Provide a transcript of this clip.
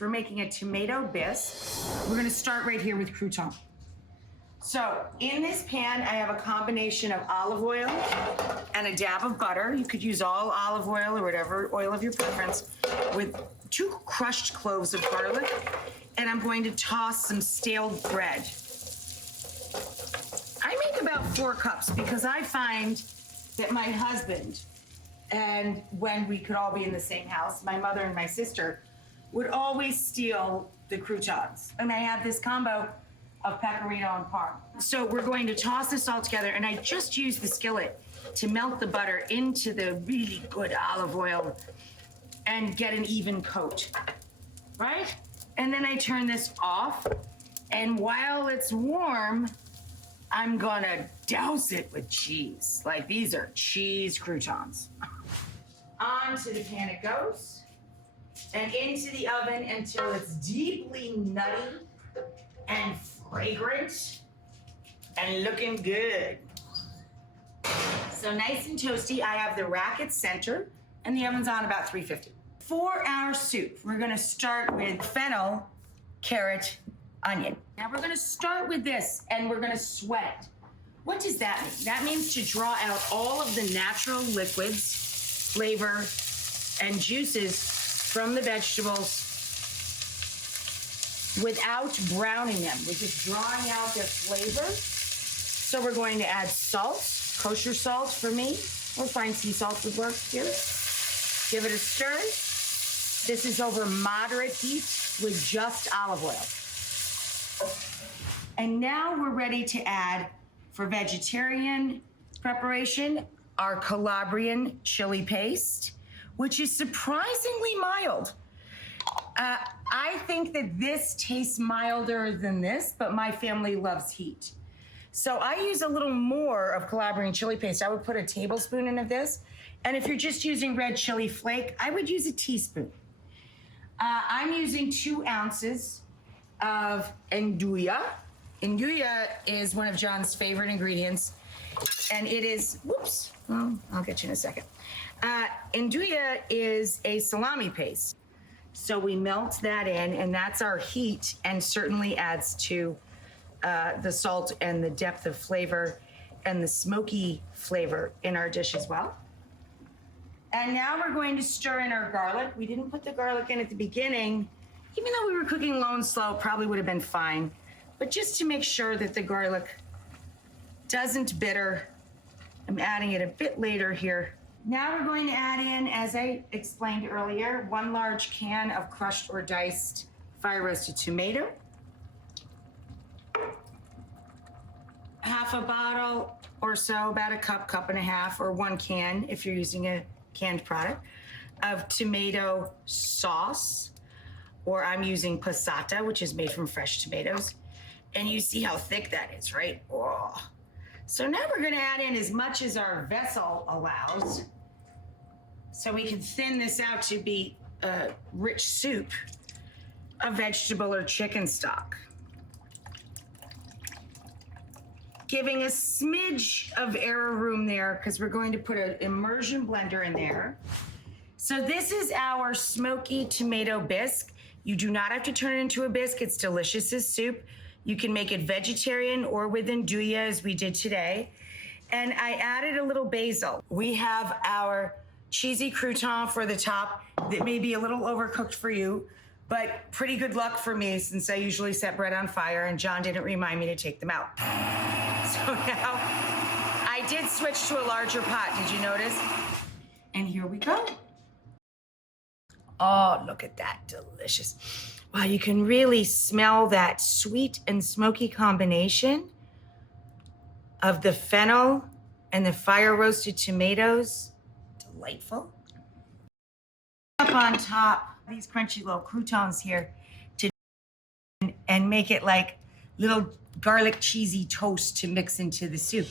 We're making a tomato bisque. We're gonna start right here with crouton. So in this pan, I have a combination of olive oil and a dab of butter. You could use all olive oil or whatever oil of your preference, with 2 crushed cloves of garlic. And I'm going to toss some stale bread. I make about 4 cups because I find that my husband, and when we could all be in the same house, my mother and my sister would always steal the croutons. And I have this combo of pecorino and parm. So we're going to toss this all together, and I just use the skillet to melt the butter into the really good olive oil and get an even coat, right? And then I turn this off, and while it's warm, I'm gonna douse it with cheese. Like, these are cheese croutons. Onto the pan it goes, and into the oven until it's deeply nutty and fragrant and looking good. So nice and toasty. I have the rack at center, and the oven's on about 350. For our soup, we're gonna start with fennel, carrot, onion. Now we're gonna start with this, and we're gonna sweat it. What does that mean? That means to draw out all of the natural liquids, flavor, and juices from the vegetables without browning them. We're just drawing out their flavor. So we're going to add salt, kosher salt for me, or fine sea salt would work here. Give it a stir. This is over moderate heat with just olive oil. And now we're ready to add, for vegetarian preparation, our Calabrian chili paste, which is surprisingly mild. I think that this tastes milder than this, but my family loves heat. So I use a little more of Calabrian chili paste. I would put a tablespoon in of this. And if you're just using red chili flake, I would use a teaspoon. I'm using 2 ounces of andouille. Andouille is one of John's favorite ingredients. And it is, whoops, well, I'll get you in a second. Andouille is a salami paste. So we melt that in, and that's our heat, and certainly adds to the salt and the depth of flavor and the smoky flavor in our dish as well. And now we're going to stir in our garlic. We didn't put the garlic in at the beginning. Even though we were cooking low and slow, probably would have been fine. But just to make sure that the garlic doesn't bitter, I'm adding it a bit later here. Now we're going to add in, as I explained earlier, 1 large can of crushed or diced fire roasted tomato, half a bottle or so, about a cup and a half, or 1 can if you're using a canned product, of tomato sauce, or I'm using passata, which is made from fresh tomatoes. And you see how thick that is, right? Oh. So now we're gonna add in as much as our vessel allows, so we can thin this out to be a rich soup of vegetable or chicken stock. Giving a smidge of air room there, because we're going to put an immersion blender in there. So this is our smoky tomato bisque. You do not have to turn it into a bisque. It's delicious as soup. You can make it vegetarian or with andouille, as we did today. And I added a little basil. We have our cheesy crouton for the top that may be a little overcooked for you, but pretty good luck for me, since I usually set bread on fire, and John didn't remind me to take them out. So now I did switch to a larger pot. Did you notice? And here we go. Oh, look at that, delicious. Wow, you can really smell that sweet and smoky combination of the fennel and the fire roasted tomatoes. Delightful. Up on top, these crunchy little croutons here and make it like little garlic cheesy toast to mix into the soup.